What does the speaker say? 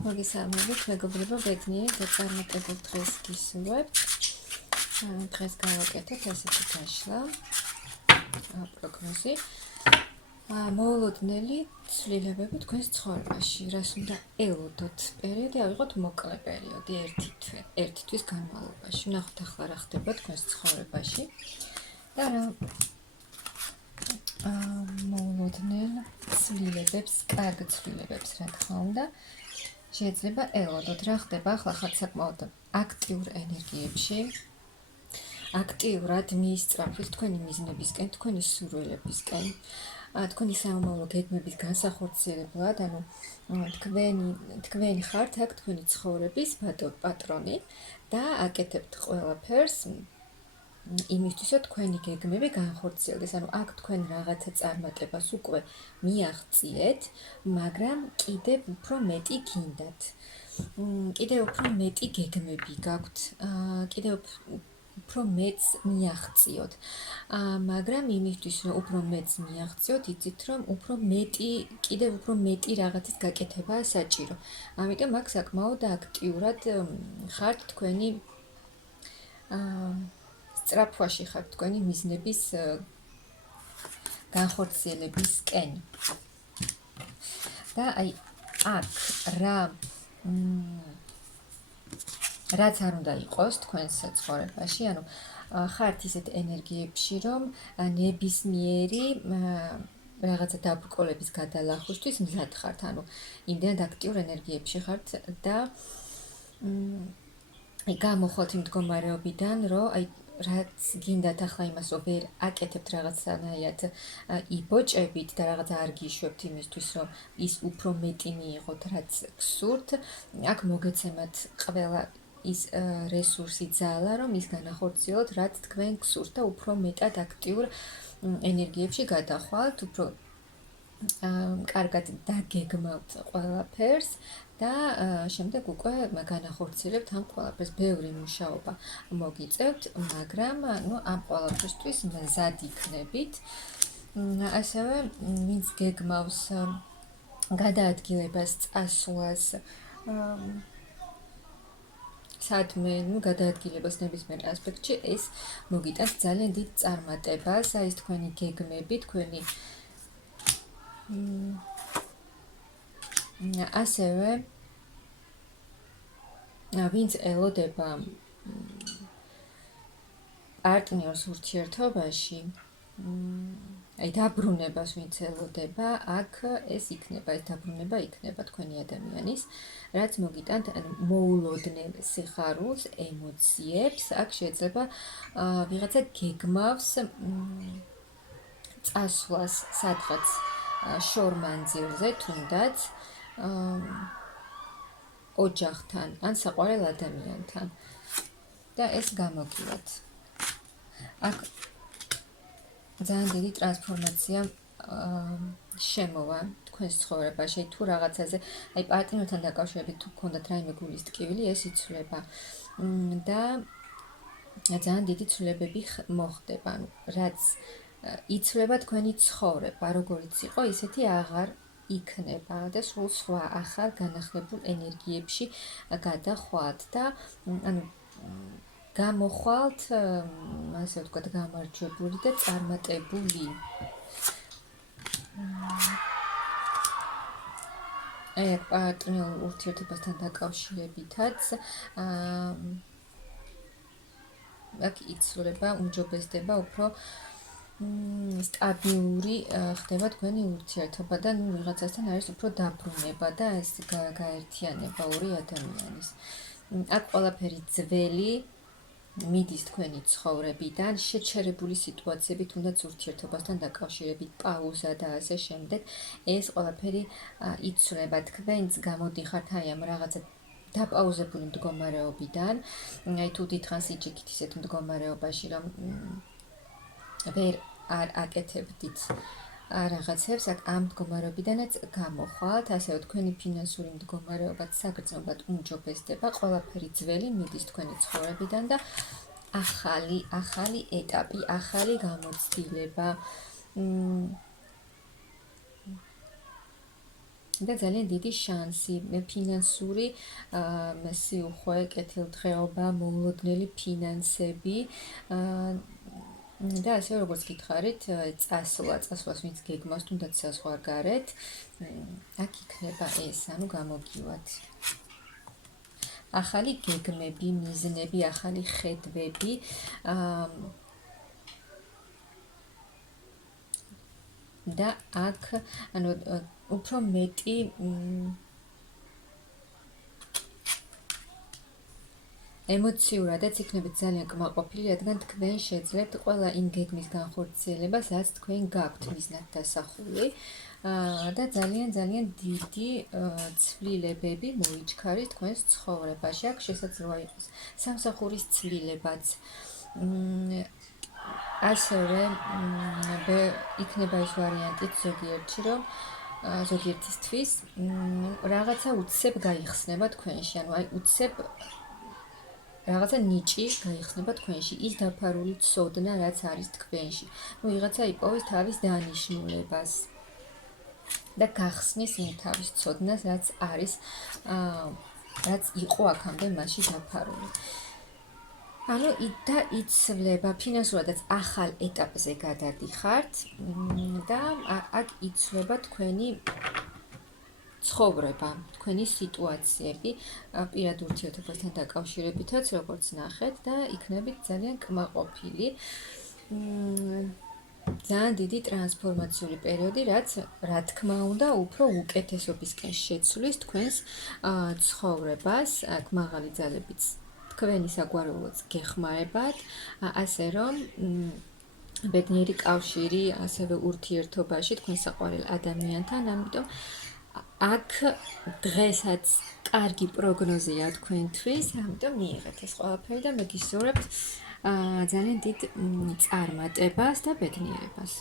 მოგესალმებით, მეგობრებო, ბედნიერ და წარმატებულ დღეს გისურვებთ. დღეს გავაკეთოთ ასეთი დაშლა, პროგნოზი. მოულოდნელი ცვლილებები თქვენს ცხოვრებაში, რას უნდა ელოდოთ პერიოდი, ავიღოთ მოკლე პერიოდი, ერთი თვის განმავლობაში. ვნახოთ ახლა რა ხდება თქვენს ცხოვრებაში და რა მოულოდნელ ცვლილებებს, კარგ ცვლილებებს, რა თქმა უნდა, შეიძლება ელოდოთ. რა ხდება ახლა ხართ საკმაოდ აქტიურ ენერგიებში, აქტიურად მიისწრაფვით თქვენი მიზნებისკენ, თქვენი სურვილებისკენ, თქვენი სამომავლო გეგმების განსახორციელებლად, ანუ თქვენი ხართ აქ თქვენი ცხოვრების პატრონი და აკეთებთ ყველაფერს იმისთვის, რომ თქვენი გეგმები განხორციელდეს. ანუ აქ თქვენ რაღაცა წარმატებას უკვე მიაღწიეთ, მაგრამ კიდევ უფრო მეტი გინდათ. კიდევ უფრო მეტი გეგმები გაქვთ, კიდევ უფრო მეც მიაღწიოთ. მაგრამ იმისთვის, რომ უფრო მეც მიაღწიოთ, იცით, რომ უფრო მეტი, კიდევ უფრო მეტი რაღაცის გაკეთებაა საჭირო. ამიტომ აქ საკმაოდ აქტიურად ხართ თქვენი სწრაფვაში ხართ თქვენი მიზნების განხორციელებისკენ. და აი აქ რაც არ უნდა იყოს თქვენს ცხოვრებაში, ანუ ხართ ისეთ ენერგიებში, რომ ნებისმიერი რაღაცა დაბრკოლების გადალახვისთვის მზად ხართ, ანუ იმდენად აქტიურ ენერგიებში ხართ და გამოხვალთ იმ მდგომარეობიდან, რომ აი რაც გინდათ ახლა იმას ვერ აკეთებთ რაღაცნაირად იბოჭებით და რაღაცა არ გიშვებთ იმისთვის, რომ ის უფრო მეტი მიიღოთ, რაც გსურთ, აქ მოგეცემათ ყველა ის რესურსი ძალა, რომ ის განახორციელოთ, რაც თქვენ გსურთ და უფრო მეტად აქტიურ ენერგიებში გადახვალთ, უფრო კარგად დაგეგმავთ ყველაფერს და შემდეგ უკვე განახორციელებთ ამ ყველაფერს. ბევრი მუშაობა მოგიწევთ, მაგრამ ამ ყველაფერთვის მზად იქნებით. ასევე ვინც გეგმავს გადაადგილებას, წასვლას, სადმე გადაადგილებას ნებისმიერ ასპექტში, ეს მოგიტანთ ძალიან დიდ წარმატებას, აი ეს თქვენი გეგმები, თქვენი ასევე ვინც ელოდება პარტნიორს ურთიერთობაში, აი დაბრუნებას ვინც ელოდება, აქ ეს დაბრუნება იქნება თქვენი ადამიანის, რაც მოგიტანთ მოულოდნელ სიხარულს, ემოციებს. აქ შეიძლება ვიღაცა გეგმავს წასვლას სადღაც შორმანძილზე, თუნდაც ოჯახთან ან საყვარელ ადამიანთან და ეს გამოგივათ. აქ ძალიან დიდი ტრანსფორმაცია შემოვა თქვენს ცხოვრებაში, თუ რაღაცაზე, აი პარტნიორთან დაკავშირებით თუ გქონდათ რაიმე გულის ტკივილი, ეს იცვლება და ძალიან დიდი ცვლილებები მოხდება, ანუ რაც იცვლება თქვენი ცხოვრება, როგორიც იყო, ისეთი აღარ იქნება და სულ სხვა ახალ განახლებულ ენერგიებში გადახვალთ და ანუ გამოხვალთ, ასე ვთქვათ, გამარჯვებული და წარმატებული. აი აქ პარტნიორულ ურთიერთობასთან დაკავშირებითაც აქ იცვლება, უმჯობესდება უფრო სტაბილური ხდება თქვენი ურთიერთობა და ვიღაცასთან არის უფრო დაბრუნება და ეს გაერთიანება ორი ადამიანის. აქ ყველაფერი ძველი მიდის თქვენი ცხოვრებიდან, შეჩერებული სიტუაციები, თუნდაც ურთიერთობასთან დაკავშირებით, პაუზა და ასე შემდეგ, ეს ყველაფერი იცვლება. თქვენც გამოდიხართ აი ამ რაღაცა დაპაუზებული მდგომარეობიდან, აი თუ დიდხანს იჭიქით ისეთ მდგომარეობაში, რომ ვერ არ აკეთებდით რაღაცებს, აქ ამ მდგომარეობიდანაც გამოხვალთ, ასევე თქვენი ფინანსური მდგომარეობაც საგრძნობლად უმჯობესდება, ყველაფერი ძველი მიდის თქვენი ცხოვრებიდან და ახალი ეტაპი, ახალი გამოცდილება. და ძალიან დიდი შანსი, ფინანსური სიუხვე, კეთილდღეობა, მოულოდნელი ფინანსები და ასევე როგორც გითხარით, წასვლას ვინც გეგმავს, თუნდაც საზღვარგარეთ, აქ იქნება ეს, ანუ გამოგივათ. ახალი გეგმები, მიზნები, ახალი ხედვები, და აქ, ანუ უფრო მეტი ემოციურადაც იქნებით ძალიან კმაყოფილი, რადგან თქვენ შეძლებთ ყველა იმ გეგმის განხორციელებას, რაც თქვენ გაქვთ მიზნად დასახული და ძალიან დიდი ცვლილებები მოიჩქარით თქვენს ცხოვრებაში. აქ შესაძლოა იყოს სამსახურის ცვლილებაც, ასევე იქნება ეს ვარიანტიც ზოგიერთში, რომ ზოგიერთისთვის რაღაცა უცებ გაიხსნება თქვენში, ანუ აი უცებ რაღაცა ნიჭი გაიხსნება თქვენში, ის დაფარული ცოდნა, რაც არის თქვენში. ვიღაცა იპოვის თავის დანიშნულებას და გახსნის იმ თავის ცოდნას, რაც არის, რაც იყო აქამდე მასში დაფარული. ანუ და იცვლება, ფინანსურადაც ახალ ეტაპზე გადადიხართ და აქ იცვლება თქვენი ცხოვრება, თქვენი სიტუაციები პირად ურთიერთობასთან დაკავშირებითაც, როგორც ნახეთ და იქნებით ძალიან კმაყოფილი. ძალიან დიდი ტრანსფორმაციული პერიოდი, რაც რა თქმა უნდა, უფრო უკეთესობისკენ შეცვლის თქვენს ცხოვრებას, აქ მაღალი ძალებიც თქვენი საგვარეულოც გეხმარებათ, ასე რომ ბედნიერი კავშირი ასევე ურთიერთობაში თქვენ საყვარელ ადამიანთან, ამიტომ აქ დღესაც კარგი პროგნოზია თქვენთვის, ამიტომ მიიღეთ ეს ყველაფერი და მე გისურვებთ ძალიან დიდ წარმატებას და ბედნიერებას.